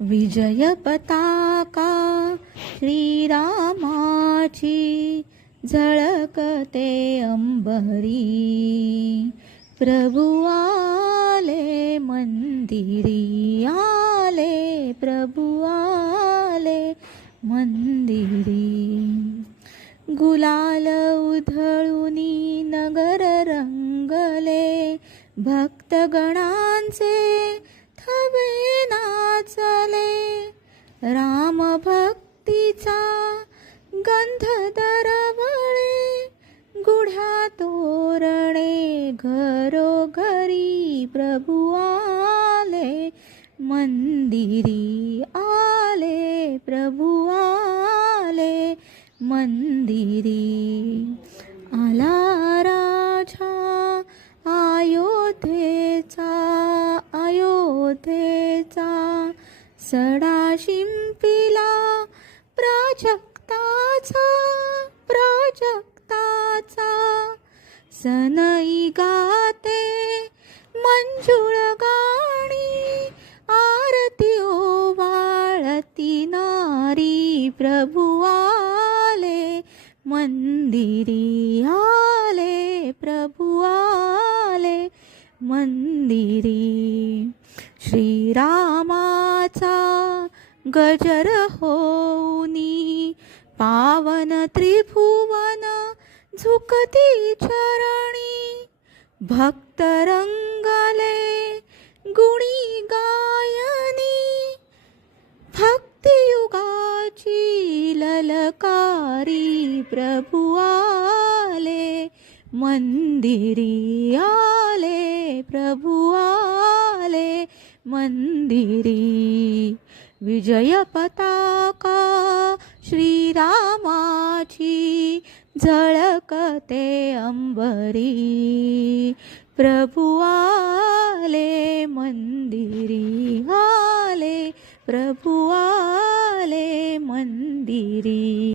विजय पताका श्रीरामाची झळकते अंबरी. प्रभु आले मंदिरी, आले प्रभु आले मंदिरी. गुलाल उधळुनी नगर रंगले, भक्तगणांचे थवे नाचले. राम भक्तीचा गंध दरवळे, गुढ्या तोरणे घरोघरी. प्रभु आले मंदिरी, आले प्रभु आले मंदिरी. आला राजा अयोध्येचा, अयोध्येचा. सडा शिंपिला प्राजक्ताचा, प्राजक्ताचा. सनई गाते मंजुळ गाणी, आरती ओवाळती नारी. प्रभु आले मंदिरी, आले प्रभु आले मंदिरी. श्रीरामाचा गजर होऊनी, पावन त्रिभुवन झुकती चरणी. भक्त रंगले गुणी गायनी, भक्तियुगाची ललकारी. प्रभु आले मंदिरी, आले प्रभु आले मंदिरी. विजय पताका श्रीरामाची झळकते अंबरी. प्रभु आले मंदिरी, आले प्रभु आले मंदिरी.